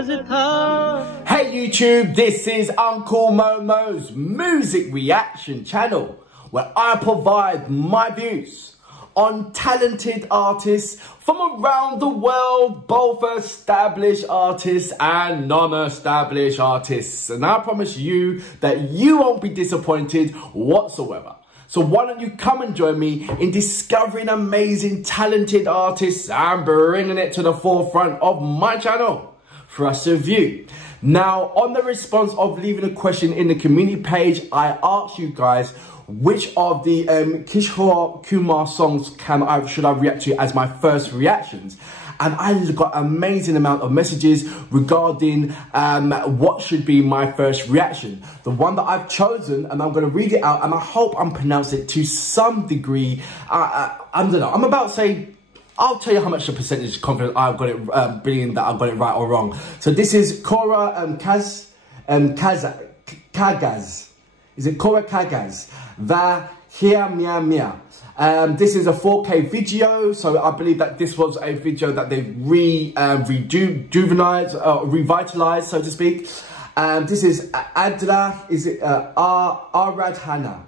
Hey YouTube, this is Uncle Momo's music reaction channel, where I provide my views on talented artists from around the world, both established artists and non-established artists. And I promise you that you won't be disappointed whatsoever. So why don't you come and join me in discovering amazing, talented artists and bringing it to the forefront of my channel for us to view. Now, on the response of leaving a question in the community page, I asked you guys which of the Kishore Kumar songs should I react to as my first reactions. And I got an amazing amount of messages regarding what should be my first reaction. The one that I've chosen, and I'm going to read it out, and I hope I'm pronouncing it to some degree. I don't know. I'm about to say, I'll tell you how much the percentage confidence I've got it, being that I've got it right or wrong. So this is Kora Kagaz. Is it Kora Kagaz? Va Hia Mia Mia. This is a 4K video, so I believe that this was a video that they've revitalized, so to speak. This is Adra, is it Aradhana,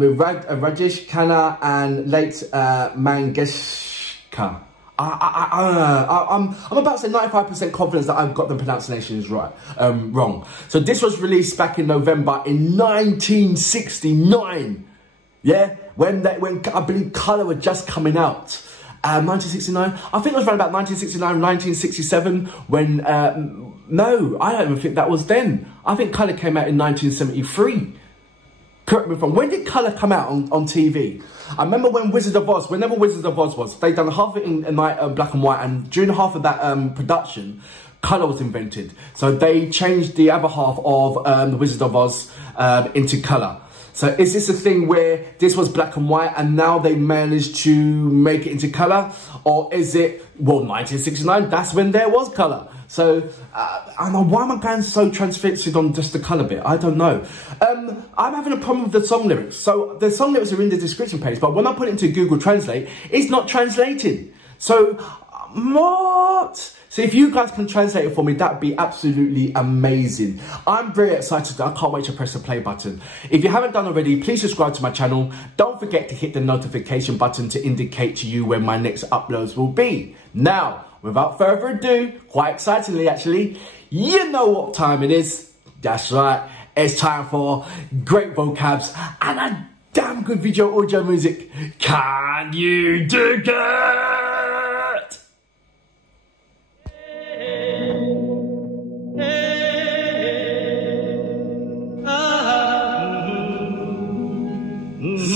with Rajesh Khanna and late Mangeshkar. I'm about to say 95% confidence that I've got the pronunciations right, wrong. So this was released back in November in 1969. Yeah, when I believe Colour were just coming out. 1969, I think it was around about 1969, 1967, when, no, I don't even think that was then. I think Colour came out in 1973. Correct me if I'm wrong. When did Colour come out on TV? I remember when Wizard of Oz, whenever Wizard of Oz was, they done half of it in black and white, and during half of that production, Colour was invented. So they changed the other half of the Wizard of Oz into Colour. So is this a thing where this was black and white and now they managed to make it into colour? Or is it, well, 1969, that's when there was colour. So, I don't know, why am I going so transfixed on just the colour bit? I don't know. I'm having a problem with the song lyrics. So the song lyrics are in the description page, but when I put it into Google Translate, it's not translating. So, what? So if you guys can translate it for me, that'd be absolutely amazing. I'm very excited. I can't wait to press the play button. If you haven't done already, please subscribe to my channel. Don't forget to hit the notification button to indicate to you when my next uploads will be. Now, without further ado, quite excitingly actually, you know what time it is. That's right. It's time for great vocabs and a damn good video audio music. Can you dig it?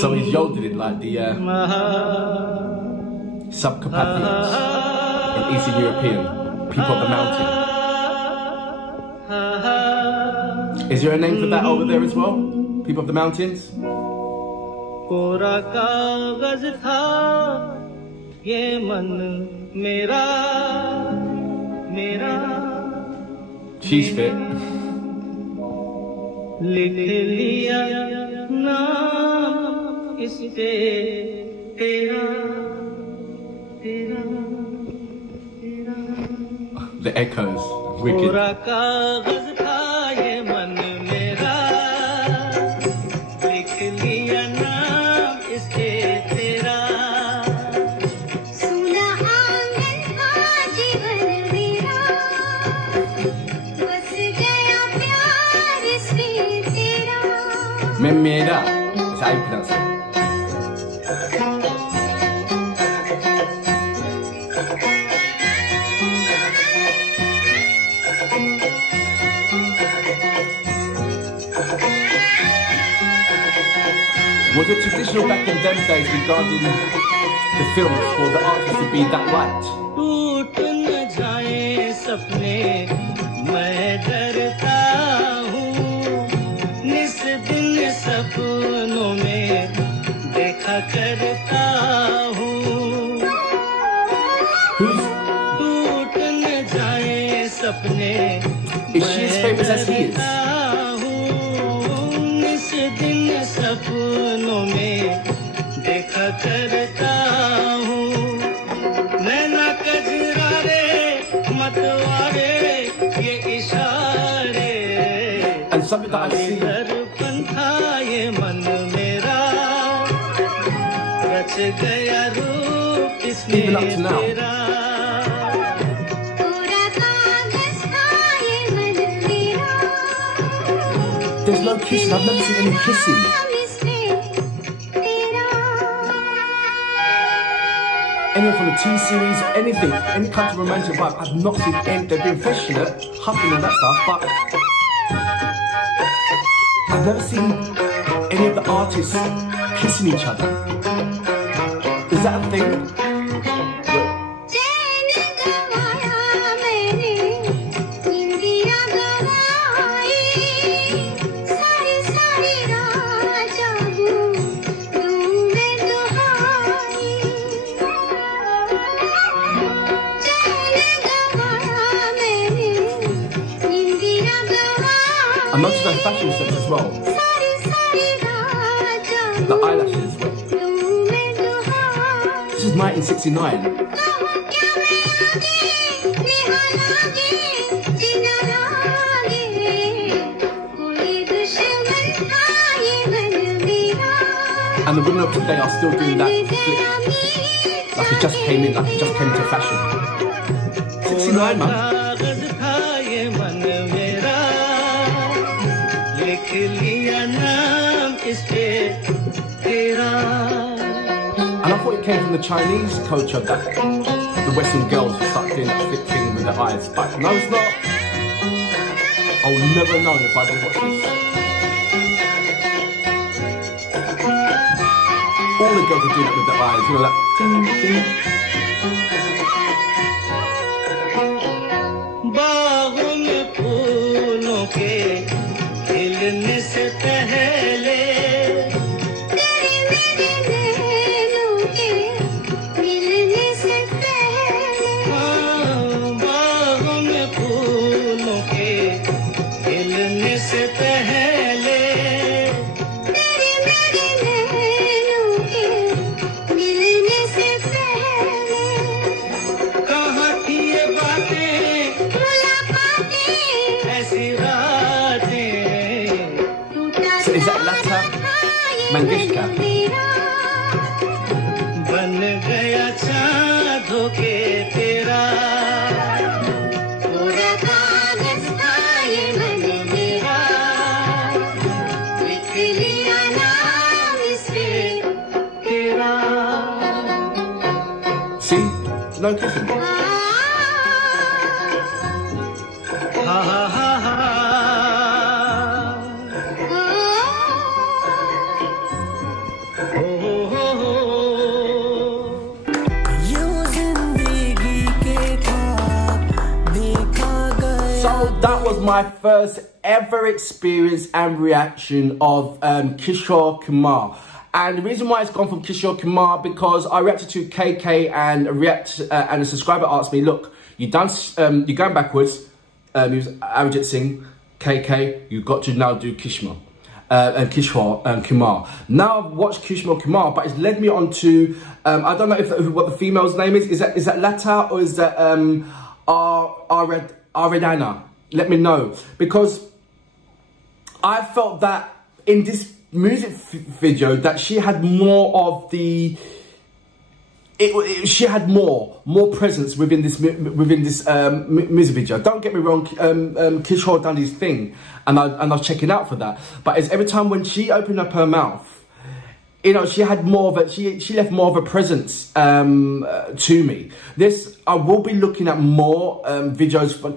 So he's yodeling like the Subcarpathians in Eastern European people of the mountain. Is there a name for that over there as well? People of the mountains? She's fit. The echoes, wicked. Memeda, that's how you pronounce it. Was it traditional back in them days regarding the films for the artists to be that light? Is she as famous as he is? that I see. Even up to now. There's no kissing. I've never seen any kissing. Anything from the T-series, anything, any kind of romantic vibe, I've not seen any. They've been affectionate, hugging and that stuff, but I've never seen any of the artists kissing each other. Is that a thing? I noticed their fashion sense as well. The eyelashes. This is 1969. And the women of today are still doing that flip. Like it just came in, like it just came into fashion. 69, man. And I thought it came from the Chinese culture that the Western girls would start doing that flip thing with their eyes. But no, it's not. I will never know if I don't watch this. All the girls are doing it with their eyes, you know, like ding, ding. Is that Lata Mangeshkar? See? No kissing. That was my first ever experience and reaction of Kishore Kumar. And the reason why it's gone from Kishore Kumar, because I reacted to KK and a subscriber asked me, look, you're going backwards. It was Arijit Singh, KK, you've got to now do Kishore Kumar. Now I've watched Kishore Kumar, but it's led me on to, I don't know what the female's name is. Is that Lata or is that Aradhana? Let me know, because I felt that in this music video that she had more of the she had more presence within this music video. Don't get me wrong, Kishore done his thing, and I was checking out for that. But it's every time when she opened up her mouth, you know, she had more of a she left more of a presence to me. This I will be looking at more videos for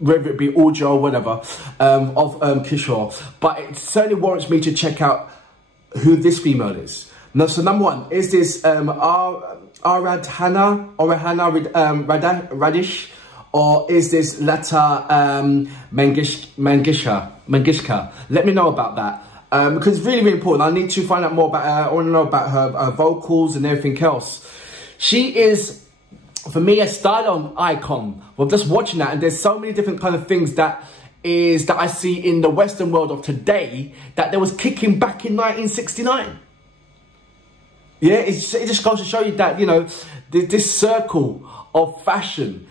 whether it be audio or whatever, of Kishore. But it certainly warrants me to check out who this female is. Now, so number one, is this Aradhana Radish, or is this Lata Mangeshkar? Let me know about that. Because it's really, really important. I need to find out more about her. I want to know about her vocals and everything else. She is, for me, a style icon. Well, just watching that, and there's so many different kind of things that I see in the Western world of today that there was kicking back in 1969. Yeah, it just goes to show you that, you know, this circle of fashion,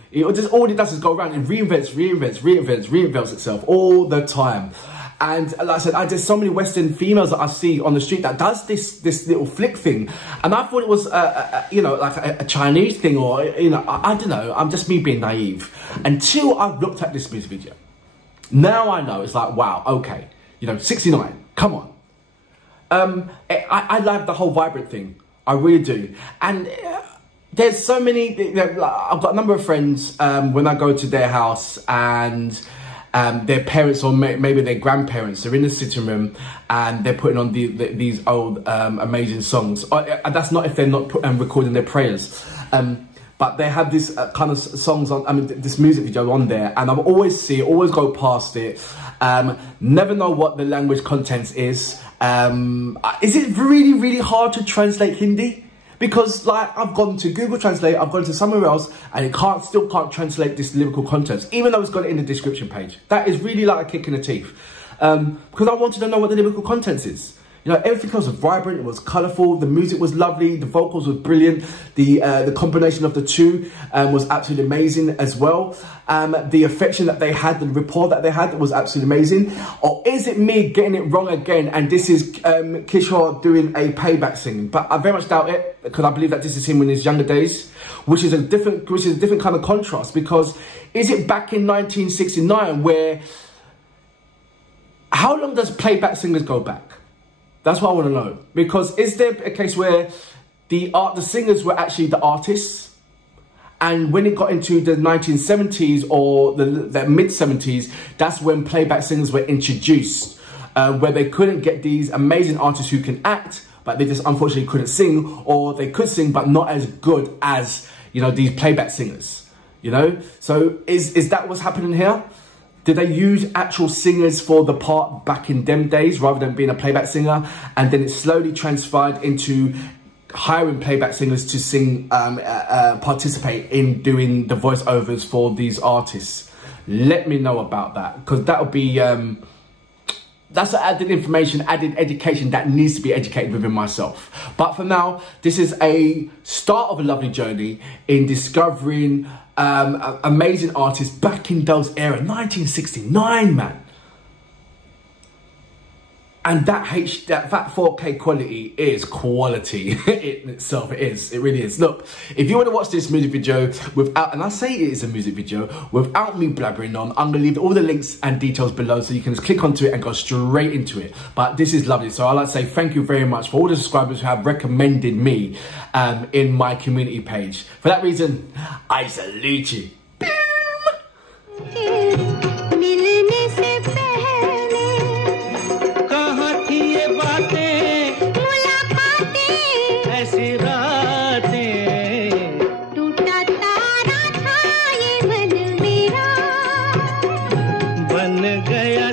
all it does is go around and reinvents itself all the time. And like I said, there's so many Western females that I see on the street that does this little flick thing. And I thought it was, you know, like a Chinese thing, or, you know, I don't know. I'm just me being naive. Until I looked at this music video. Now I know. It's like, wow, okay. You know, 69, come on. I like the whole vibrant thing. I really do. And there's so many, you know, I've got a number of friends when I go to their house, and their parents, or maybe their grandparents, they're in the sitting room and they're putting on these old amazing songs. That's not if they're not recording their prayers. But they have this kind of songs on, I mean, this music video on there, and I always see it, always go past it. Never know what the language content is. Is it really, really hard to translate Hindi? Because, like, I've gone to Google Translate, I've gone to somewhere else, and it still can't translate this lyrical content, even though it's got it in the description page. That is really like a kick in the teeth. Because I wanted to know what the lyrical content is. You know, everything else was vibrant, it was colourful, the music was lovely, the vocals were brilliant, the combination of the two was absolutely amazing as well. The affection that they had, the rapport that they had was absolutely amazing. Or is it me getting it wrong again, and this is Kishore doing a playback singing? But I very much doubt it, because I believe that this is him in his younger days, which is a different kind of contrast. Because is it back in 1969 where, how long does playback singers go back? That's what I want to know. Because is there a case where the singers were actually the artists, and when it got into the 1970s or the mid-70s, that's when playback singers were introduced, where they couldn't get these amazing artists who can act, but they just unfortunately couldn't sing, or they could sing but not as good as, you know, these playback singers, you know? So is that what's happening here? Did they use actual singers for the part back in them days rather than being a playback singer? And then it slowly transpired into hiring playback singers to sing, participate in doing the voiceovers for these artists. Let me know about that, because that would be, that's added information, added education that needs to be educated within myself. But for now, this is a start of a lovely journey in discovering amazing artists back in those era, 1969, man. And that 4K quality is quality in itself. It really is. Look, if you want to watch this music video without, and I say it is a music video, without me blabbering on, I'm going to leave all the links and details below so you can just click onto it and go straight into it. But this is lovely. So I'd like to say thank you very much for all the subscribers who have recommended me in my community page. For that reason, I salute you. बन गया